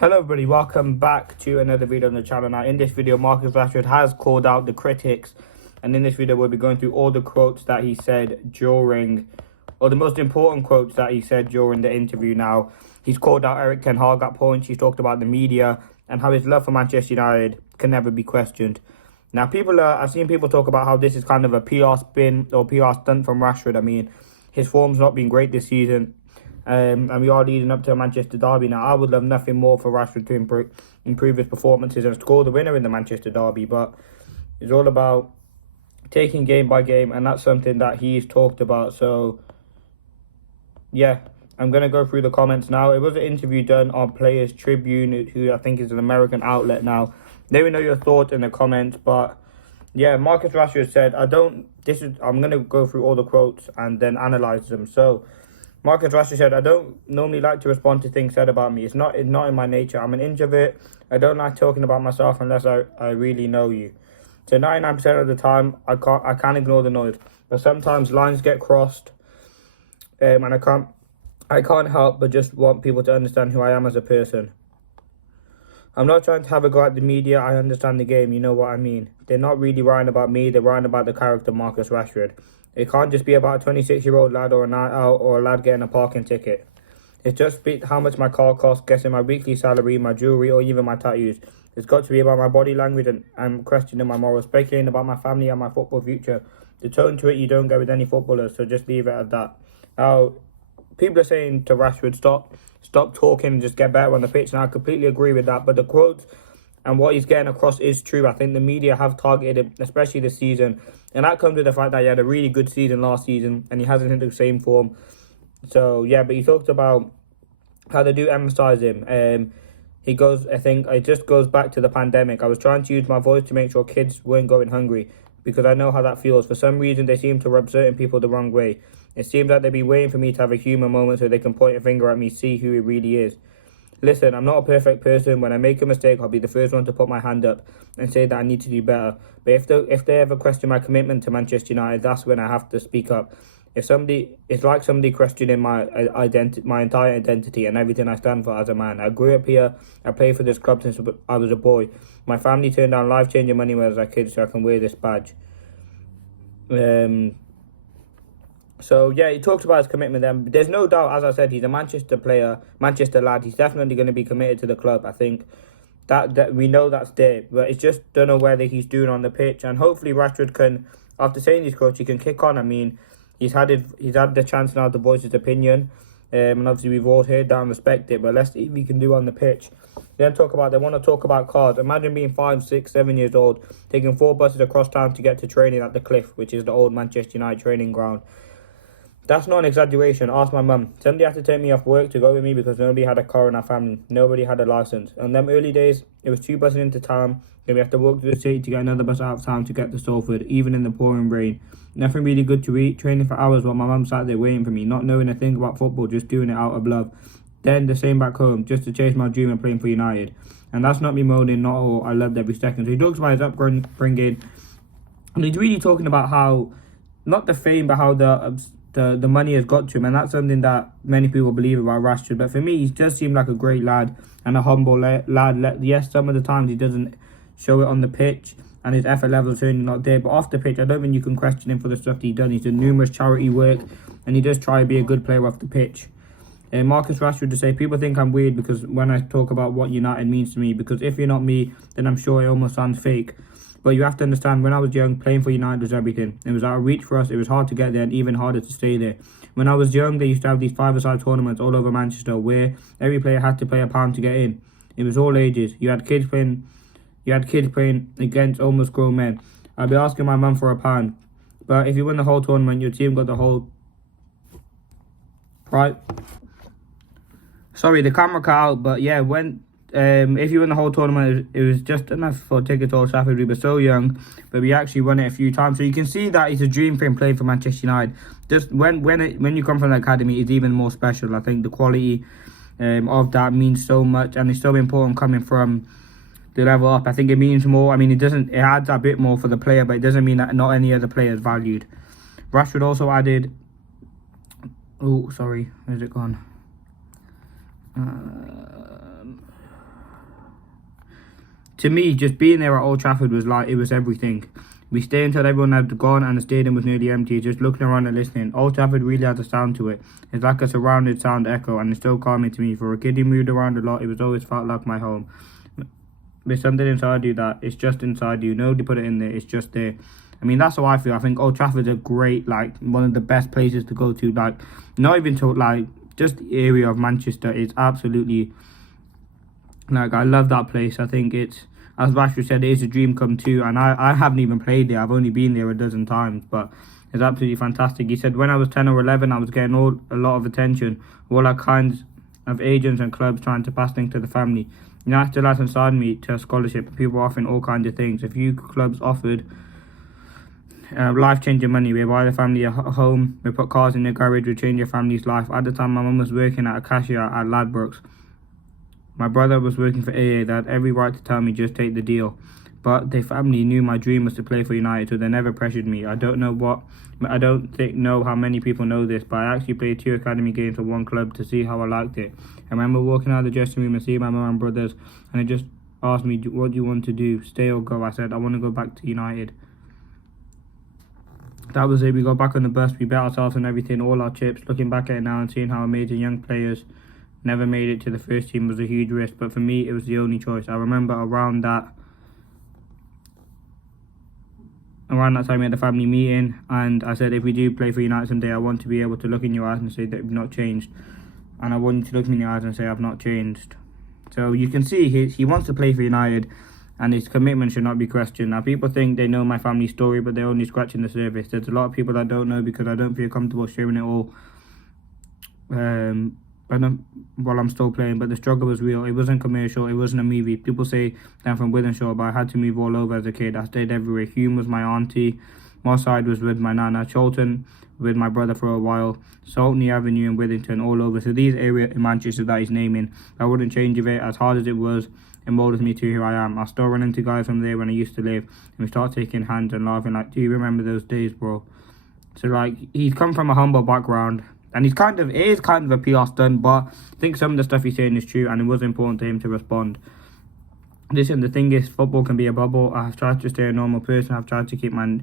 Hello everybody, welcome back to another video on the channel. Now in this video, Marcus Rashford has called out the critics, and in this video we'll be going through all the quotes that he said during, or the most important quotes that he said during the interview. Now he's called out Eric Ten Hag at points, he's talked about the media and how his love for Manchester United can never be questioned. Now I've seen people talk about how this is kind of a PR spin or PR stunt from Rashford. I mean, his form's not been great this season. And we are leading up to a Manchester derby. Now, I would love nothing more for Rashford to improve his performances and score the winner in the Manchester derby. But it's all about taking game by game, and that's something that he's talked about. So, yeah, I'm going to go through the comments now. It was an interview done on Players Tribune, who I think is an American outlet now. Let me know your thoughts in the comments. But, yeah, Marcus Rashford said, I'm going to go through all the quotes and then analyse them. So, Marcus Rashford said, I don't normally like to respond to things said about me. It's not in my nature. I'm an introvert. I don't like talking about myself unless I really know you. So 99% of the time, I can't ignore the noise. But sometimes lines get crossed, and I can't help but just want people to understand who I am as a person. I'm not trying to have a go at the media. I understand the game. You know what I mean. They're not really writing about me. They're writing about the character Marcus Rashford. It can't just be about a 26-year-old lad or a night out or a lad getting a parking ticket. It's just how much my car costs, guessing my weekly salary, my jewellery, or even my tattoos. It's got to be about my body language and I'm questioning my morals, speculating about my family and my football future. The tone to it you don't get with any footballers, so just leave it at that. Now, people are saying to Rashford, stop talking and just get better on the pitch, and I completely agree with that. But the quotes and what he's getting across is true. I think the media have targeted him, especially this season. And that comes with the fact that he had a really good season last season and he hasn't hit the same form. So, yeah, but he talked about how they do emphasise him. He goes, I think it just goes back to the pandemic. I was trying to use my voice to make sure kids weren't going hungry because I know how that feels. For some reason, they seem to rub certain people the wrong way. It seems like they'd be waiting for me to have a human moment so they can point a finger at me, see who he really is. Listen, I'm not a perfect person. When I make a mistake, I'll be the first one to put my hand up and say that I need to do better. But if they ever question my commitment to Manchester United, that's when I have to speak up. It's like somebody questioning my entire identity and everything I stand for as a man. I grew up here. I played for this club since I was a boy. My family turned down life-changing money when I was a kid so I can wear this badge. So, yeah, he talks about his commitment then. There's no doubt, as I said, he's a Manchester player, Manchester lad. He's definitely going to be committed to the club. I think that we know that's there. But it's just don't know whether he's doing on the pitch. And hopefully Rashford can, after saying these quotes, he can kick on. I mean, he's had the chance now to voice his opinion. And obviously we've all heard that and respect it. But let's see if he can do on the pitch. They want to talk about cars. Imagine being 5, 6, 7 years old, taking 4 buses across town to get to training at the Cliff, which is the old Manchester United training ground. That's not an exaggeration. Ask my mum. Somebody had to take me off work to go with me because nobody had a car in our family. Nobody had a license. In them early days, it was 2 buses into town. Then we have to walk to the city to get another bus out of town to get to Salford, even in the pouring rain. Nothing really good to eat. Training for hours while my mum sat there waiting for me, not knowing a thing about football, just doing it out of love. Then the same back home, just to chase my dream of playing for United. And that's not me moaning, not all. I loved every second. So he talks about his upbringing. And he's really talking about how, not the fame, but how the money has got to him, and that's something that many people believe about Rashford. But for me, he does seem like a great lad and a humble lad. Yes, some of the times he doesn't show it on the pitch, and his effort level is certainly not there. But off the pitch, I don't think you can question him for the stuff that he's done. He's done numerous charity work, and he does try to be a good player off the pitch. Marcus Rashford to say, people think I'm weird because when I talk about what United means to me, because if you're not me, then I'm sure it almost sounds fake. But you have to understand, when I was young, playing for United was everything. It was out of reach for us. It was hard to get there and even harder to stay there. When I was young, they used to have these 5-a-side tournaments all over Manchester where every player had to pay £1 to get in. It was all ages. You had kids playing against almost grown men. I'd be asking my mum for £1. But if you win the whole tournament, your team got the whole... Right? Sorry, the camera cut out, but yeah, if you win the whole tournament, it was just enough for tickets to Old Trafford. We were so young, but we actually won it a few times. So you can see that it's a dream for him playing for Manchester United. Just when you come from the academy, it's even more special. I think the quality of that means so much, and it's so important coming from the level up. I think it means more. I mean, it adds a bit more for the player, but it doesn't mean that not any other player is valued. Rashford also added. Oh, sorry, where's it gone? to me, just being there at Old Trafford was like, it was everything. We stayed until everyone had gone and the stadium was nearly empty, just looking around and listening. Old Trafford really has a sound to it. It's like a surrounded sound echo, and it's so calming to me. For a kid who moved around a lot, it was always felt like my home. There's something inside you that it's just inside you. Nobody put it in there, it's just there. I mean, that's how I feel. I think Old Trafford's a great, like, one of the best places to go to. Like, not even to, like, just the area of Manchester. It's absolutely, like, I love that place. I think it's, as Rashford said, it is a dream come true. And I haven't even played there. I've only been there a dozen times. But it's absolutely fantastic. He said, when I was 10 or 11, I was getting a lot of attention. All kinds of agents and clubs trying to pass things to the family. United still hasn't signed me to a scholarship. People are offering all kinds of things. A few clubs offered life-changing money. We buy the family a home, we put cars in the garage, we change your family's life. At the time, my mum was working at a cashier at Ladbrokes. My brother was working for AA. They had every right to tell me just take the deal. But the family knew my dream was to play for United, so they never pressured me. I don't know how many people know this, but I actually played 2 academy games for one club to see how I liked it. I remember walking out of the dressing room and seeing my mum and brothers, and they just asked me, what do you want to do, stay or go? I said, I want to go back to United. That was it. We got back on the bus, we bet ourselves on everything, all our chips. Looking back at it now and seeing how amazing young players never made it to the first team was a huge risk, but for me it was the only choice. I remember around that time we had a family meeting, and I said, if we do play for United someday, I want to be able to look in your eyes and say that we've not changed, and I want you to look me in your eyes and say I've not changed. So you can see he wants to play for United, and his commitment should not be questioned. Now, people think they know my family story, but they're only scratching the surface. There's a lot of people that don't know because I don't feel comfortable sharing it all while I'm still playing. But the struggle was real. It wasn't commercial. It wasn't a movie. People say I'm from Wythenshawe, but I had to move all over as a kid. I stayed everywhere. Hume was my auntie. Moorside was with my nana. Cholton with my brother for a while. Saltney Avenue and Withington, all over. So these areas in Manchester that he's naming, I wouldn't change of it. As hard as it was, it molded me to who I am. I still run into guys from there when I used to live, and we start taking hands and laughing like, do you remember those days, bro? So, like, he's come from a humble background, and it is kind of a PR stunt, but I think some of the stuff he's saying is true, and it was important to him to respond. Listen, the thing is, football can be a bubble. I've tried to stay a normal person. I've tried to keep my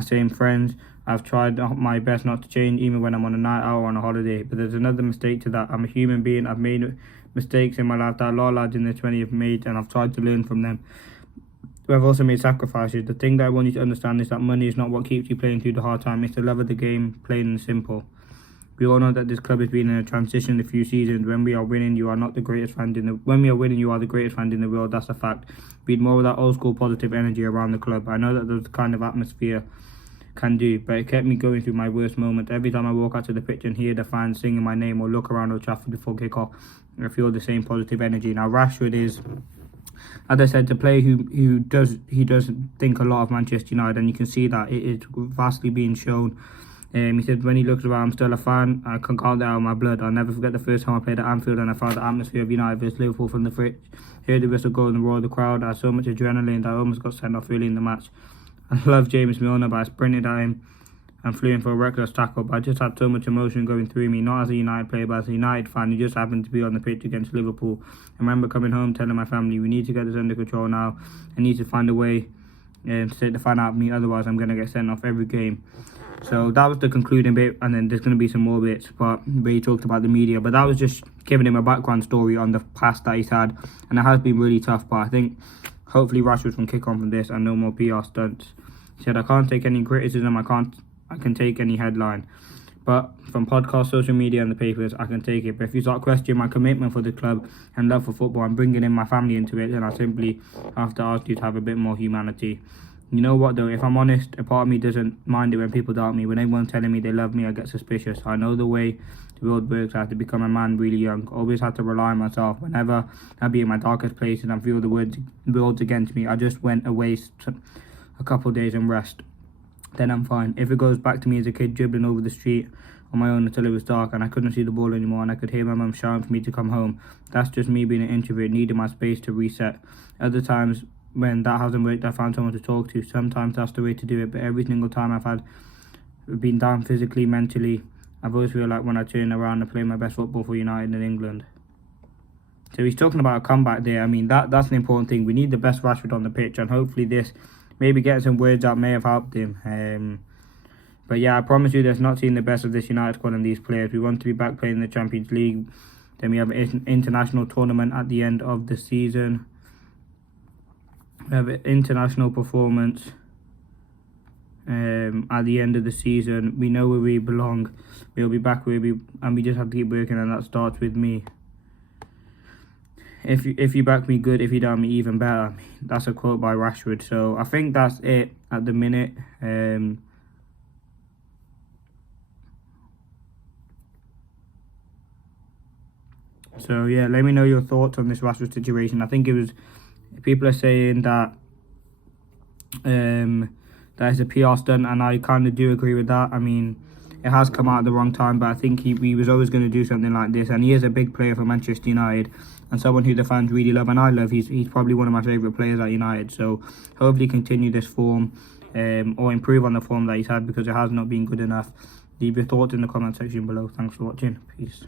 same friends. I've tried my best not to change, even when I'm on a night out or on a holiday. But there's another mistake to that. I'm a human being. I've made mistakes in my life that a lot of lads in their 20s have made, and I've tried to learn from them. But I've also made sacrifices. The thing that I want you to understand is that money is not what keeps you playing through the hard time. It's the love of the game, plain and simple. We all know that this club has been in a transition a few seasons. When we are winning, you are not the greatest fans when we are winning, you are the greatest fans in the world. That's a fact. We need more of that old school positive energy around the club. I know that those kind of atmosphere can do, but it kept me going through my worst moments. Every time I walk out to the pitch and hear the fans singing my name or look around Old Trafford before kick-off, I feel the same positive energy. Now, Rashford is, as I said, a player who does think a lot of Manchester United, and you can see that it is vastly being shown. He said, when he looks around, I'm still a fan. I can count that out of my blood. I'll never forget the first time I played at Anfield and I felt the atmosphere of United versus Liverpool from the pitch. Heard the whistle go and the roar of the crowd. I had so much adrenaline that I almost got sent off early in the match. I love James Milner, but I sprinted at him and flew in for a reckless tackle. But I just had so much emotion going through me, not as a United player, but as a United fan who just happened to be on the pitch against Liverpool. I remember coming home telling my family, we need to get this under control now. I need to find a way to take the fan out of me, otherwise I'm going to get sent off every game. So that was the concluding bit, and then there's going to be some more bits where he talked about the media, but that was just giving him a background story on the past that he's had, and it has been really tough. But I think hopefully Rashford can kick on from this and no more PR stunts. He said, I can't take any criticism, I can take any headline, but from podcasts, social media and the papers, I can take it. But if you start questioning my commitment for the club and love for football and bringing in my family into it, then I simply have to ask you to have a bit more humanity. You know what though, if I'm honest, a part of me doesn't mind it when people doubt me. When everyone's telling me they love me, I get suspicious. I know the way the world works. I have to become a man really young. Always have to rely on myself. Whenever I be in my darkest place and I feel the world's against me, I just went away a couple of days and rest. Then I'm fine. If it goes back to me as a kid dribbling over the street on my own until it was dark and I couldn't see the ball anymore and I could hear my mum shouting for me to come home, that's just me being an introvert, needing my space to reset. Other times, when that hasn't worked, I found someone to talk to. Sometimes that's the way to do it, but every single time I've been down physically, mentally, I've always feel like when I turn around and play my best football for United in England. So he's talking about a comeback there. I mean, that's an important thing. We need the best Rashford on the pitch, and hopefully this, maybe getting some words out may have helped him. But yeah, I promise you, there's not seeing the best of this United squad and these players. We want to be back playing in the Champions League. Then we have an international tournament at the end of the season. We have an international performance at the end of the season. We know where we belong. We'll be back where and we just have to keep working, and that starts with me. If you back me, good. If you don't, me even better. That's a quote by Rashford. So I think that's it at the minute. So yeah, let me know your thoughts on this Rashford situation. I think people are saying that that is a PR stunt, and I kind of do agree with that. I mean, it has come out at the wrong time, but I think he was always going to do something like this, and he is a big player for Manchester United and someone who the fans really love, and I love. He's probably one of my favourite players at United, so hopefully continue this form or improve on the form that he's had, because it has not been good enough. Leave your thoughts in the comment section below. Thanks for watching. Peace.